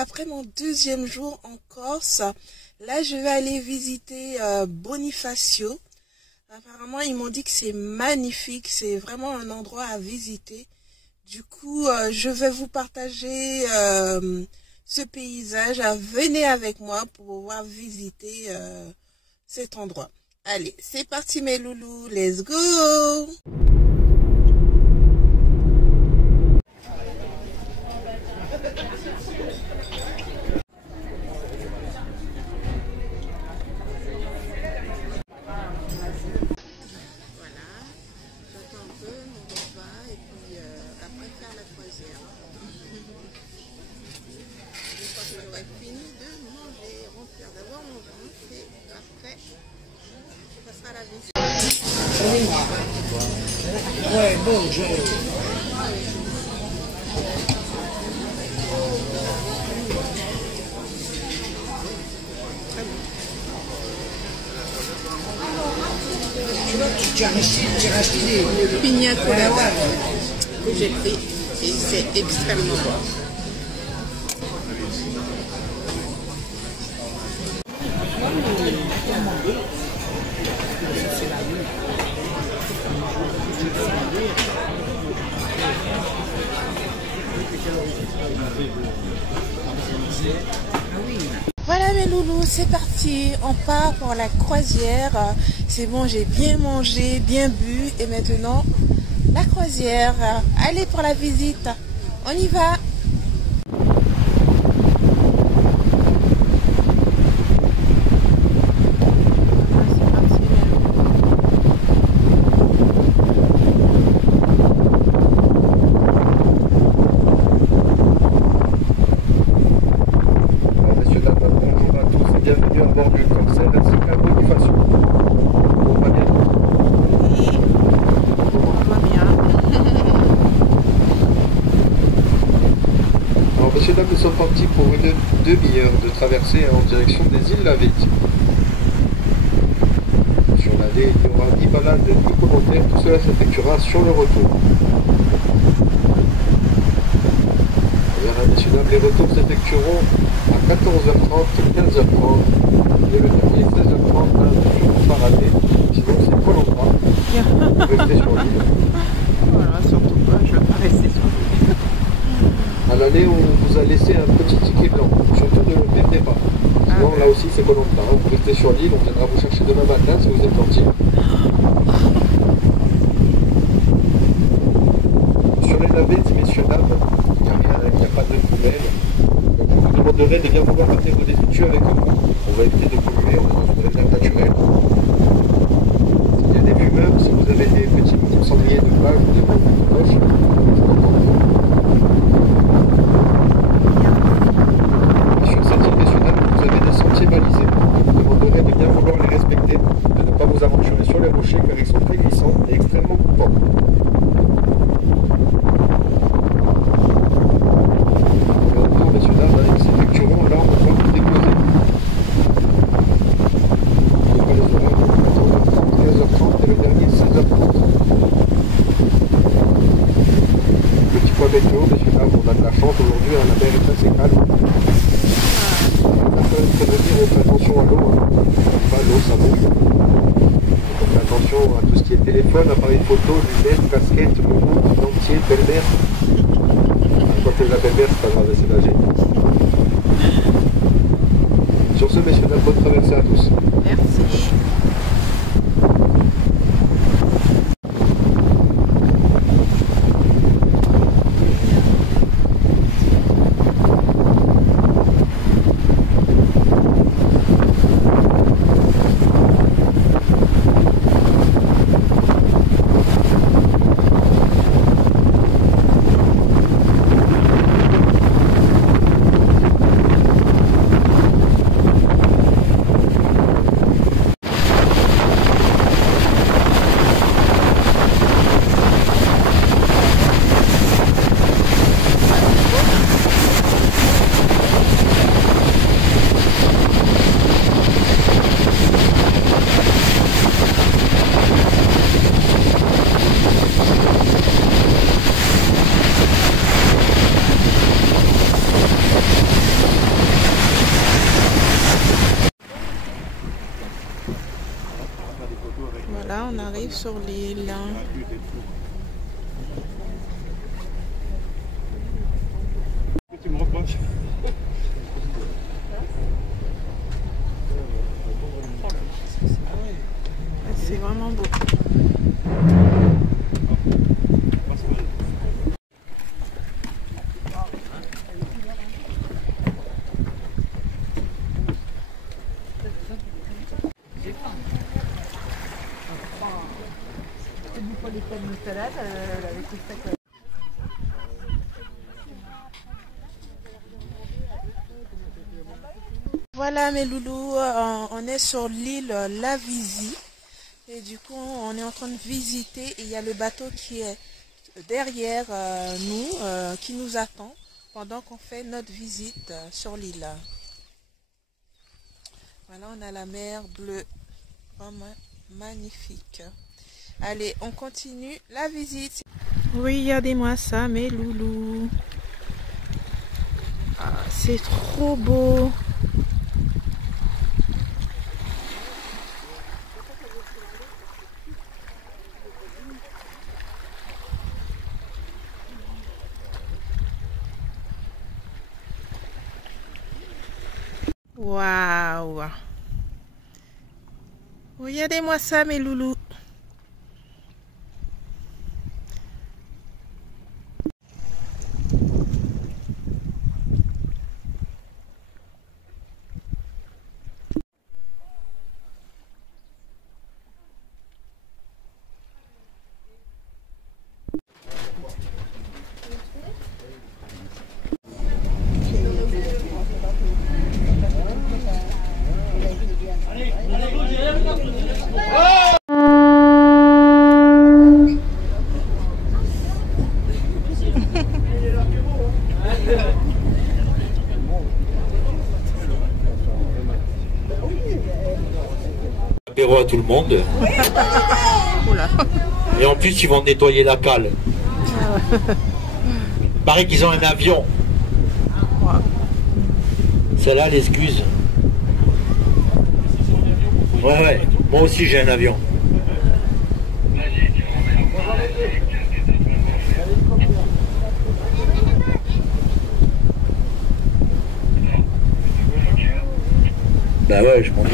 après mon deuxième jour en Corse. Là, je vais aller visiter Bonifacio. Apparemment, ils m'ont dit que c'est magnifique, c'est vraiment un endroit à visiter. Du coup, je vais vous partager ce paysage. Venez avec moi pour pouvoir visiter cet endroit. Allez, c'est parti mes loulous, let's go! Ouais, bon, je... Tu as racheté des Pina colada ouais. que j'ai pris et c'est extrêmement bon. Voilà mes loulous, c'est parti, on part pour la croisière. C'est bon, j'ai bien mangé, bien bu et maintenant la croisière. Allez pour la visite, on y va. Bienvenue à bord du Corsair ainsi qu'à Bonifacio. On va bien? Oui, on va bien. Alors messieurs dames, nous sommes partis pour une demi-heure de traversée en direction des îles Lavetti. Sur l'allée, il y aura ni balade ni commentaires, tout cela s'effectuera sur le retour. Voilà, messieurs dames, les retours s'effectueront à 14h30, 15h30 et le dernier 16h30 par année. Sinon c'est Pôle emploi. Restez sur l'île. Voilà, surtout pas, je ne veux pas rester sur l'île. À l'aller, on vous a laissé un petit ticket blanc, surtout ne le perdez pas. Sinon là aussi c'est Pôle emploi. Vous restez sur l'île, on viendra vous chercher demain matin si vous êtes gentil. Sur les navettes, messieurs, dames, il n'y a pas de poubelle. Donc, je vous demanderai de bien vouloir partir vos détritus avec nous. On va éviter de polluer, on est dans une réserve naturelle. S'il y a des fumeurs, si vous avez des petits cendriers de plage ou des plantes de poche, sur cette île, messieurs, dames, vous avez des sentiers balisés. Je vous demanderai de bien vouloir les respecter, de ne pas vous aventurer sur les rochers car ils sont très glissants et extrêmement coupants. Messieurs, dames, ils s'effectueront là, on va vous déposer. Donc, les horaires, 14h30, 15h30 et le dernier 16h30. Petit point météo, messieurs, dames, on a de la chance aujourd'hui, la mer est assez calme. On peut prévenir, on fait attention à l'eau, pas l'eau, ça bouge. Donc on fait attention à tout ce qui est téléphone, appareil photo, lunettes, casquette, moumoute, dentier, belle-mère. Quoique la belle-mère, c'est pas grave, c'est nager. Sur ce, messieurs, dames, bonne traversée à tous. Merci. Voilà, on arrive sur l'île. Tu me reproches? C'est vraiment beau. Voilà mes loulous, on est sur l'île Lavisie et du coup on est en train de visiter et il y a le bateau qui est derrière nous, qui nous attend pendant qu'on fait notre visite sur l'île. Voilà, on a la mer bleue, vraiment magnifique. Allez, on continue la visite. Regardez-moi ça mes loulous. Ah, c'est trop beau. Waouh! Regardez-moi ça, mes loulous. Apéro à tout le monde. Et en plus, ils vont nettoyer la cale. Il paraît qu'ils ont un avion. Celle-là, l'excuse. Ouais, moi aussi j'ai un avion. Bah ouais, je m'en dis.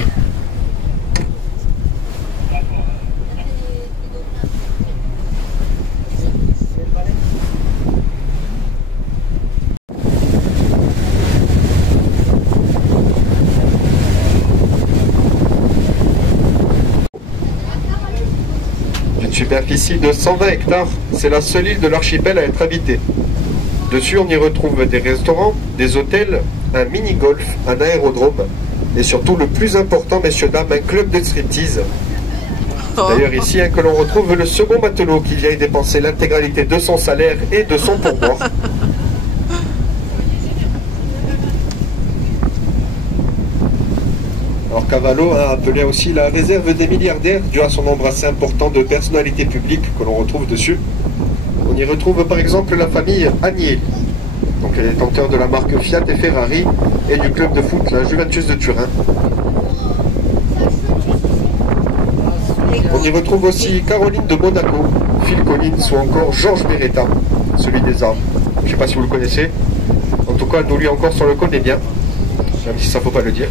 Une superficie de 120 hectares, c'est la seule île de l'archipel à être habitée. Dessus, on y retrouve des restaurants, des hôtels, un mini-golf, un aérodrome et surtout le plus important, messieurs dames, un club de striptease. D'ailleurs ici, que l'on retrouve le second matelot qui vient y dépenser l'intégralité de son salaire et de son pourboire. Alors Cavallo a appelé aussi la réserve des milliardaires dû à son nombre assez important de personnalités publiques que l'on retrouve dessus. On y retrouve par exemple la famille Agnelli, donc les détenteurs de la marque Fiat et Ferrari et du club de foot, la Juventus de Turin. On y retrouve aussi Caroline de Monaco, Phil Collins ou encore Georges Beretta, celui des armes. Je ne sais pas si vous le connaissez. En tout cas, nous lui encore, on le connaît bien, même si ça ne faut pas le dire.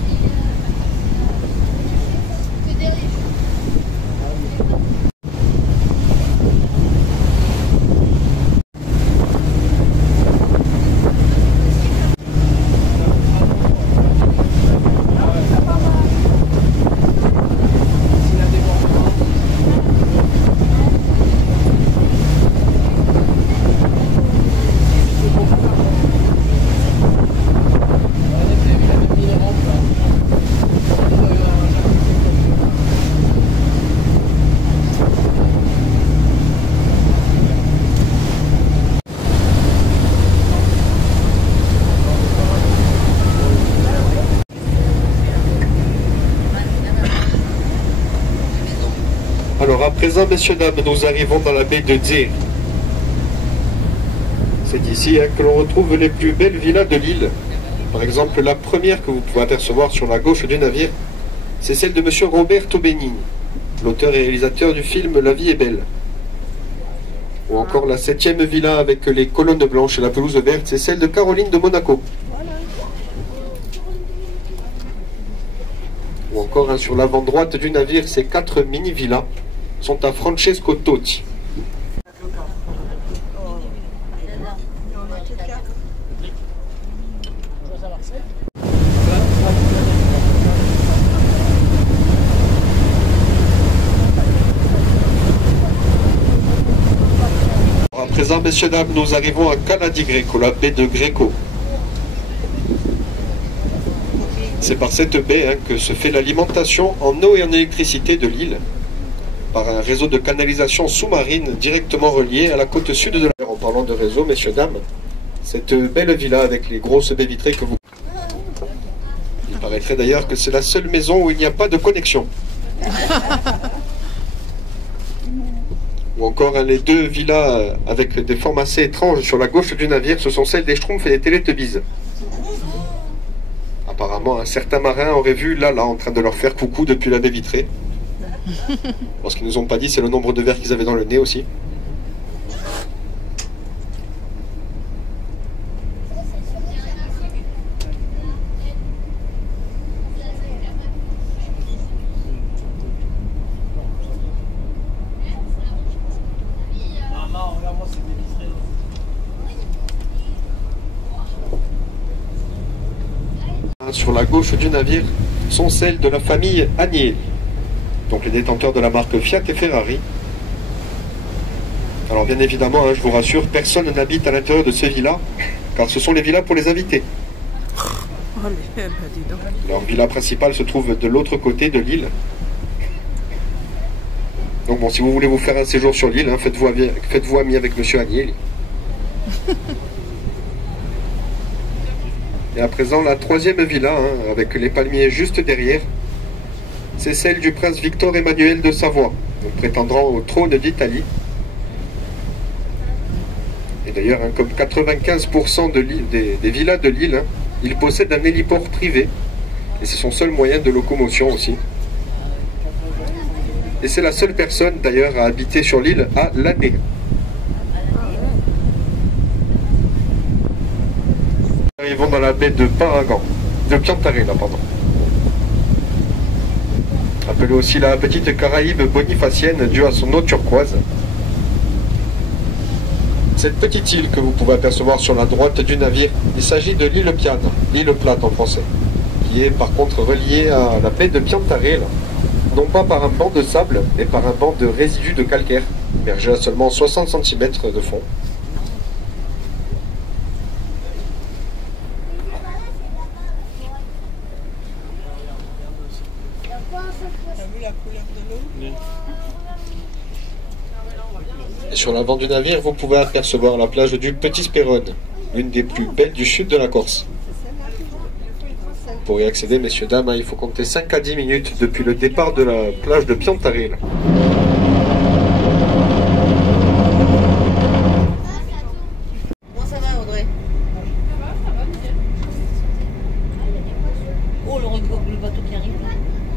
Alors à présent, messieurs, dames, nous arrivons dans la baie de Dzé. C'est ici que l'on retrouve les plus belles villas de l'île. Par exemple, la première que vous pouvez apercevoir sur la gauche du navire, c'est celle de monsieur Roberto Benigni. l'auteur et réalisateur du film La vie est belle. Ou encore la 7e villa avec les colonnes blanches et la pelouse verte, c'est celle de Caroline de Monaco. Ou encore sur l'avant droite du navire, ces 4 mini-villas sont à Francesco Totti. À présent, messieurs, dames, nous arrivons à Cala di Greco, la baie de Greco. C'est par cette baie que se fait l'alimentation en eau et en électricité de l'île, par un réseau de canalisation sous-marine directement relié à la côte sud de la... En parlant de réseau, messieurs, dames, cette belle villa avec les grosses baies vitrées que vous... Il paraîtrait d'ailleurs que c'est la seule maison où il n'y a pas de connexion. Ou encore les 2 villas avec des formes assez étranges sur la gauche du navire, ce sont celles des Schtroumpfs et des Teletubbies. Apparemment, un certain marin aurait vu Lala en train de leur faire coucou depuis la baie vitrée. Ce qu'ils nous ont pas dit, c'est le nombre de verres qu'ils avaient dans le nez aussi. Sur la gauche du navire sont celles de la famille Agnelli, donc les détenteurs de la marque Fiat et Ferrari. Alors bien évidemment, je vous rassure, personne n'habite à l'intérieur de ces villas, car ce sont les villas pour les invités. Leur villa principale se trouve de l'autre côté de l'île. Donc bon, si vous voulez vous faire un séjour sur l'île, faites-vous ami avec monsieur Agnelli. Et à présent, la 3e villa, avec les palmiers juste derrière, c'est celle du prince Victor Emmanuel de Savoie, prétendant au trône d'Italie. Et d'ailleurs, comme 95% des villas de l'île, il possède un héliport privé, et c'est son seul moyen de locomotion aussi. Et c'est la seule personne d'ailleurs à habiter sur l'île à l'année. Nous arrivons dans la baie de Piantarella, pardon. Appelée aussi la petite Caraïbe bonifacienne due à son eau turquoise. Cette petite île que vous pouvez apercevoir sur la droite du navire, il s'agit de l'île Piane, l'île plate en français, qui est par contre reliée à la baie de Piantarella, non pas par un banc de sable, mais par un banc de résidus de calcaire, immergé à seulement 60 cm de fond. Et sur l'avant du navire, vous pouvez apercevoir la plage du Petit Sperone, l'une des plus belles du sud de la Corse. Pour y accéder, messieurs, dames, il faut compter 5 à 10 minutes depuis le départ de la plage de Piantarella. Comment ça va, Audrey? Oh, le bateau qui arrive,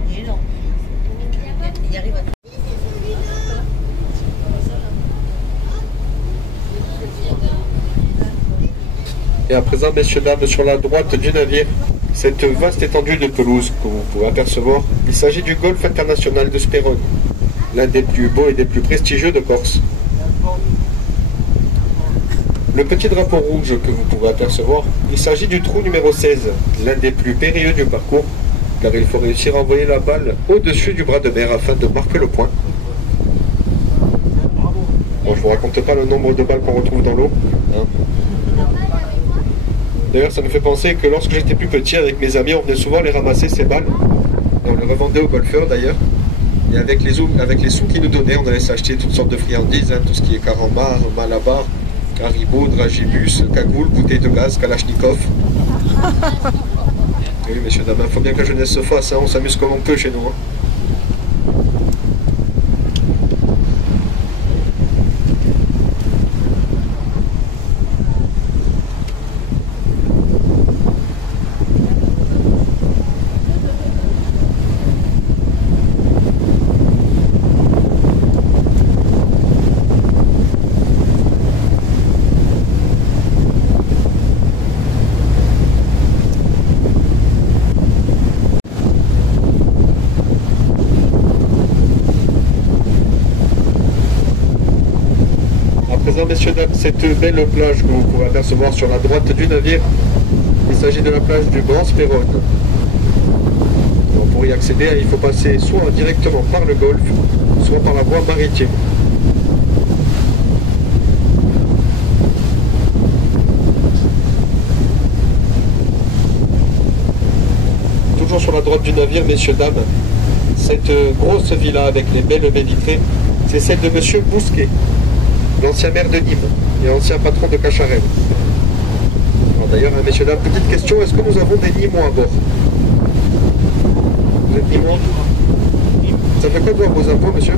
il est énorme. Il arrive à... Et à présent, messieurs, dames, sur la droite du navire, cette vaste étendue de pelouse que vous pouvez apercevoir, il s'agit du golfe international de Sperone, l'un des plus beaux et des plus prestigieux de Corse. Le petit drapeau rouge que vous pouvez apercevoir, il s'agit du trou numéro 16, l'un des plus périlleux du parcours, car il faut réussir à envoyer la balle au-dessus du bras de mer afin de marquer le point. Bon, je vous raconte pas le nombre de balles qu'on retrouve dans l'eau. D'ailleurs, ça me fait penser que lorsque j'étais plus petit, avec mes amis, on venait souvent les ramasser, ces balles. Et on les revendait aux golfeurs, d'ailleurs. Et avec les sous qu'ils nous donnaient, on allait s'acheter toutes sortes de friandises, tout ce qui est carambar, malabar, haribo, dragibus, cagoule, bouteille de gaz, kalachnikov. Oui, messieurs, dames, il faut bien que la jeunesse se fasse, on s'amuse comme on peut chez nous. présent, messieurs, dames, cette belle plage que vous pouvez apercevoir sur la droite du navire. Il s'agit de la plage du Grand Spérone. Pour y accéder, il faut passer soit directement par le golfe, soit par la voie maritime. Toujours sur la droite du navire, messieurs, dames, cette grosse villa avec les belles baies vitrées, c'est celle de monsieur Bousquet, l'ancien maire de Nîmes et ancien patron de Cacharel. D'ailleurs, messieurs, dames, petite question, est-ce que nous avons des Nîmois à bord? Vous êtes Nîmois? Ça fait quoi de voir vos impôts, monsieur?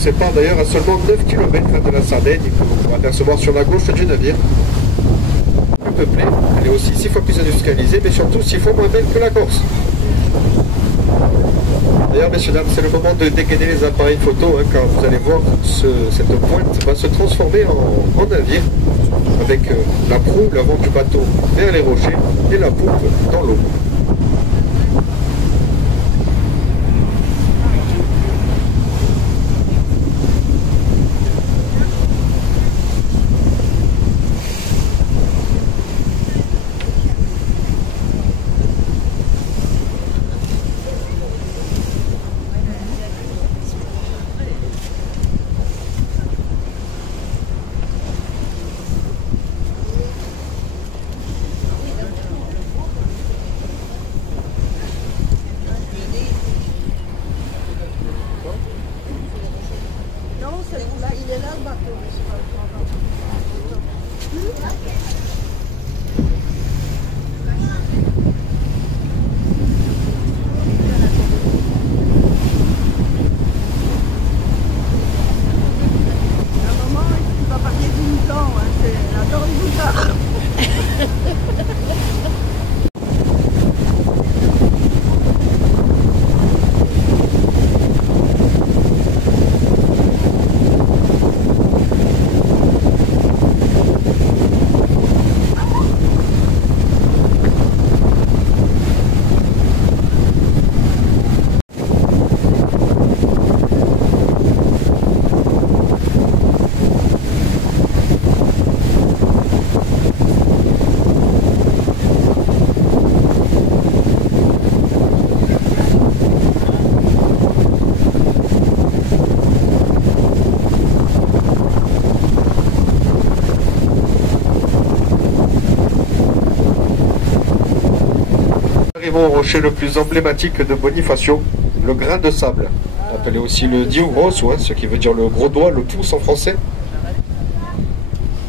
C'est pas d'ailleurs à seulement 9 km de la Sardaigne que vous pourrez apercevoir sur la gauche du navire. Plus peuplée, elle est aussi 6 fois plus industrialisée, mais surtout 6 fois moins belle que la Corse. D'ailleurs, messieurs, dames, c'est le moment de dégainer les appareils photo, car vous allez voir, cette pointe va se transformer en navire, avec la proue, l'avant du bateau vers les rochers et la poupe dans l'eau. Arrivons au rocher le plus emblématique de Bonifacio, le grain de sable, appelé aussi le Dio Grosso, ce qui veut dire le gros doigt, le pouce en français.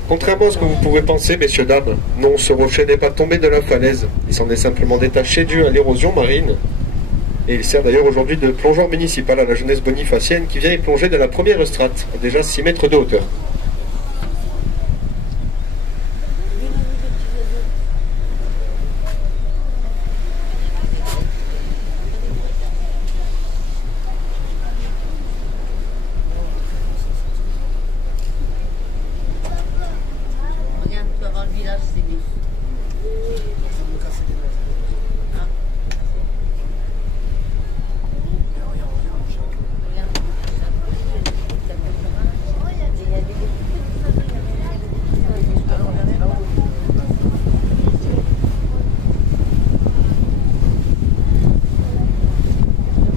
Contrairement à ce que vous pouvez penser, messieurs, dames, non, ce rocher n'est pas tombé de la falaise, il s'en est simplement détaché dû à l'érosion marine. Et il sert d'ailleurs aujourd'hui de plongeoir municipal à la jeunesse bonifacienne qui vient y plonger de la première strate, à déjà 6 mètres de hauteur.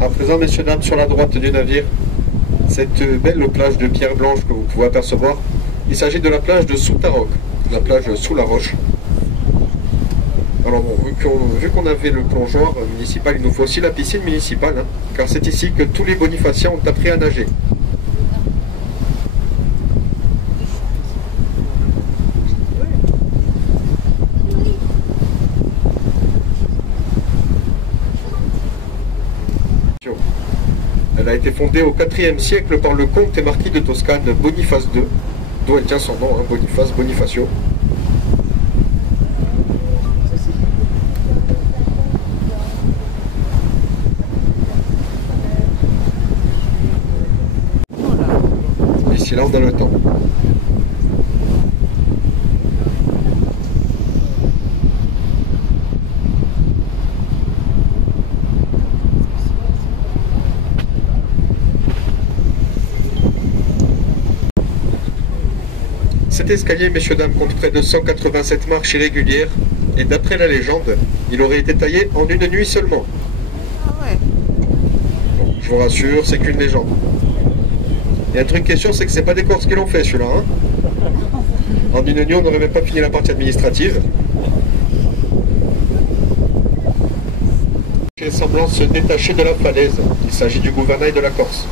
À présent, messieurs, dames, sur la droite du navire, cette belle plage de pierre blanche que vous pouvez apercevoir, il s'agit de la plage de Soutaroc, la plage sous la roche. Alors bon, vu qu'on avait le plongeoir municipal, il nous faut aussi la piscine municipale, car c'est ici que tous les bonifaciens ont appris à nager. a été fondée au IVe siècle par le comte et marquis de Toscane Boniface II, d'où elle tient son nom, hein, Boniface, Bonifacio. Ici là on a le temps. Cet escalier, messieurs dames, compte près de 187 marches irrégulières et d'après la légende, il aurait été taillé en une nuit seulement. Ah ouais. Bon, je vous rassure, c'est qu'une légende. Et un truc qui est sûr, c'est que c'est pas des Corses qui l'ont fait celui-là. Hein. En une nuit, on n'aurait même pas fini la partie administrative. Il semblant se détacher de la falaise. Il s'agit du gouvernail de la Corse,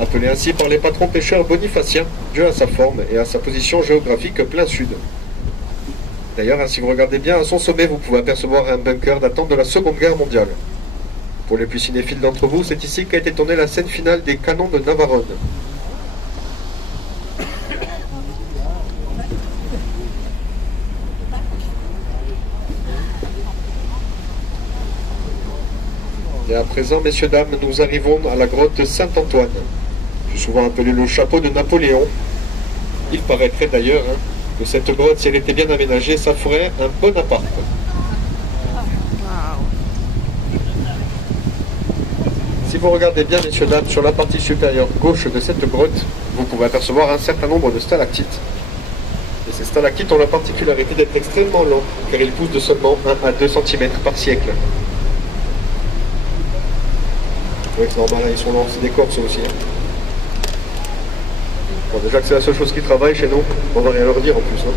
appelé ainsi par les patrons pêcheurs bonifaciens, dû à sa forme et à sa position géographique plein sud. D'ailleurs, si vous regardez bien à son sommet, vous pouvez apercevoir un bunker datant de la Seconde Guerre mondiale. Pour les plus cinéphiles d'entre vous, c'est ici qu'a été tournée la scène finale des Canons de Navarone. Et à présent, messieurs, dames, nous arrivons à la grotte Saint-Antoine, plus souvent appelée le chapeau de Napoléon. Il paraîtrait d'ailleurs que cette grotte, si elle était bien aménagée, ça ferait un bon appart. Si vous regardez bien, messieurs, dames, sur la partie supérieure gauche de cette grotte, vous pouvez apercevoir un certain nombre de stalactites. Et ces stalactites ont la particularité d'être extrêmement longs, car ils poussent de seulement 1 à 2 cm par siècle. Oui, c'est normal, ils sont lents, c'est des Corses aussi. Hein. Bon, déjà que c'est la seule chose qui travaille chez nous, on va rien leur dire en plus. Hein.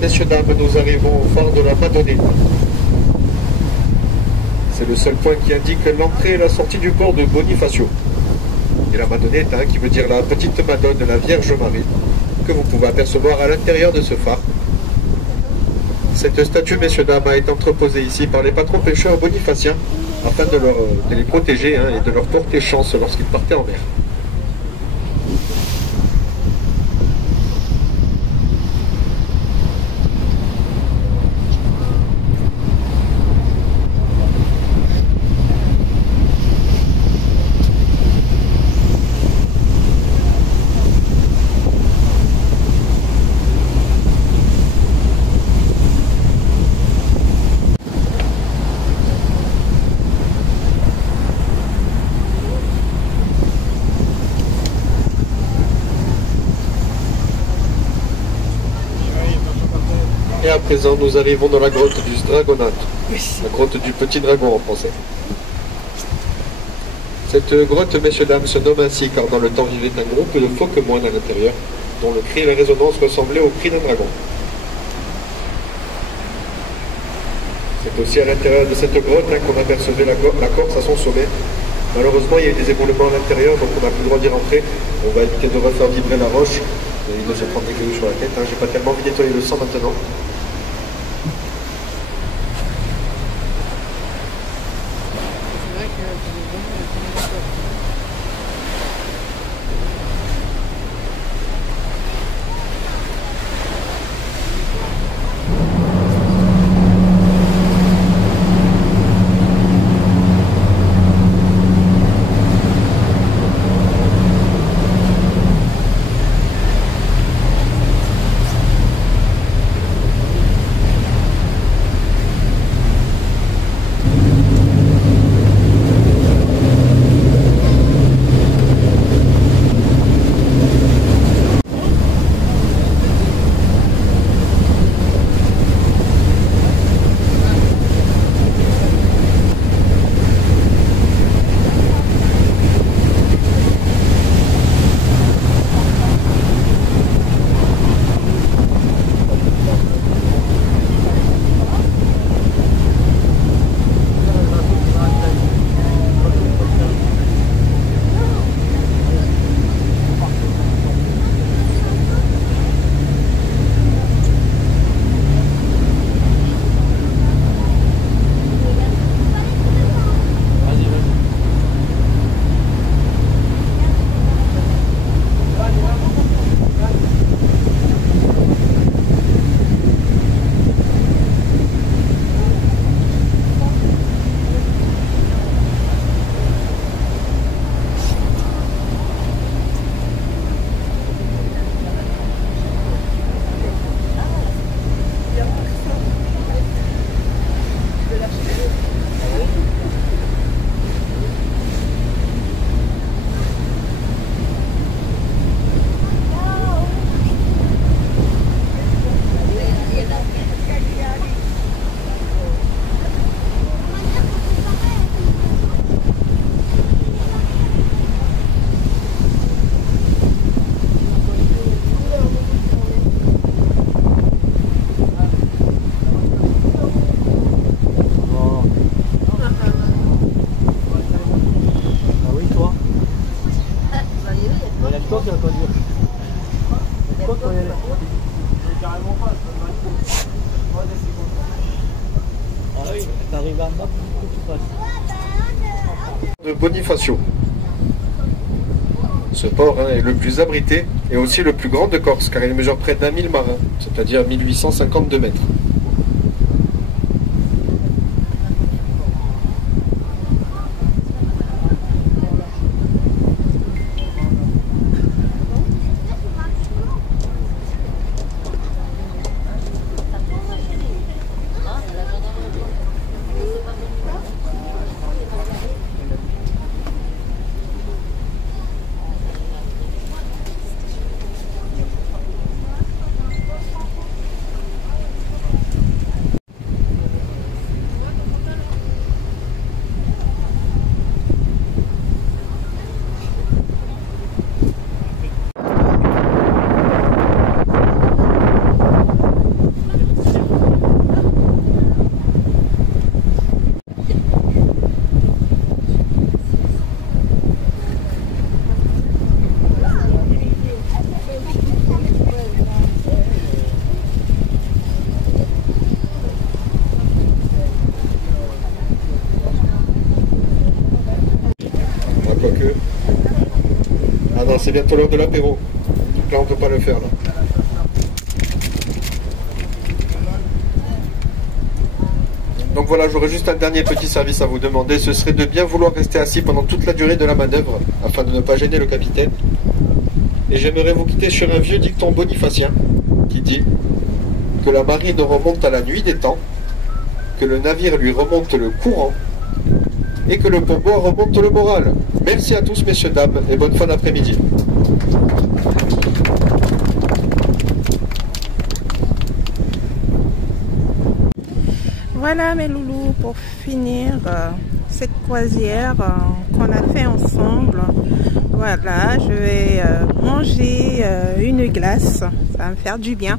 Messieurs, dames, nous arrivons au phare de la Madonnina. C'est le seul point qui indique l'entrée et la sortie du port de Bonifacio. Et la Madonnina, qui veut dire la petite Madone, la Vierge Marie, que vous pouvez apercevoir à l'intérieur de ce phare. Cette statue, messieurs, dames, a été entreposée ici par les patrons pêcheurs bonifaciens afin de les protéger et de leur porter chance lorsqu'ils partaient en mer. Et à présent, nous arrivons dans la grotte du Dragonate, la grotte du petit dragon en français. Cette grotte, messieurs, dames, se nomme ainsi car dans le temps vivait un groupe de phoques moines à l'intérieur, dont le cri et la résonance ressemblaient au cri d'un dragon. C'est aussi à l'intérieur de cette grotte qu'on apercevait la Corse à son sommet. Malheureusement, il y a eu des éboulements à l'intérieur, donc on n'a plus le droit d'y rentrer. On va éviter de refaire vibrer la roche et de se prendre des cailloux sur la tête. J'ai pas tellement envie de nettoyer le sang maintenant. T'arrives en bas, tu passes. De Bonifacio. Ce port est le plus abrité et aussi le plus grand de Corse car il mesure près d'1 000 marins, c'est-à-dire 1852 mètres. Quoique. Ah non, c'est bientôt l'heure de l'apéro. Donc là, on peut pas le faire là. Donc voilà, j'aurais juste un dernier petit service à vous demander. Ce serait de bien vouloir rester assis pendant toute la durée de la manœuvre, afin de ne pas gêner le capitaine. Et j'aimerais vous quitter sur un vieux dicton bonifacien qui dit que la marine remonte à la nuit des temps, que le navire lui remonte le courant, et que le pourboire remonte le moral. Merci à tous, messieurs, dames, et bonne fin d'après-midi. Voilà mes loulous, pour finir cette croisière qu'on a fait ensemble. Voilà, je vais manger une glace, ça va me faire du bien.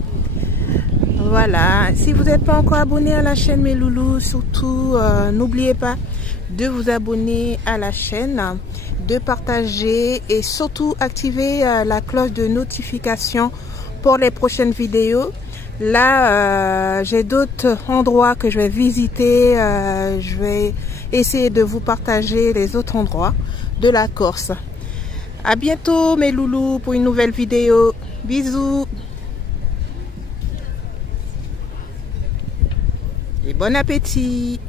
Voilà, si vous n'êtes pas encore abonné à la chaîne mes loulous, surtout n'oubliez pas de vous abonner à la chaîne, de partager et surtout activer la cloche de notification pour les prochaines vidéos. Là, j'ai d'autres endroits que je vais visiter. Je vais essayer de vous partager les autres endroits de la Corse. À bientôt mes loulous pour une nouvelle vidéo. Bisous et bon appétit.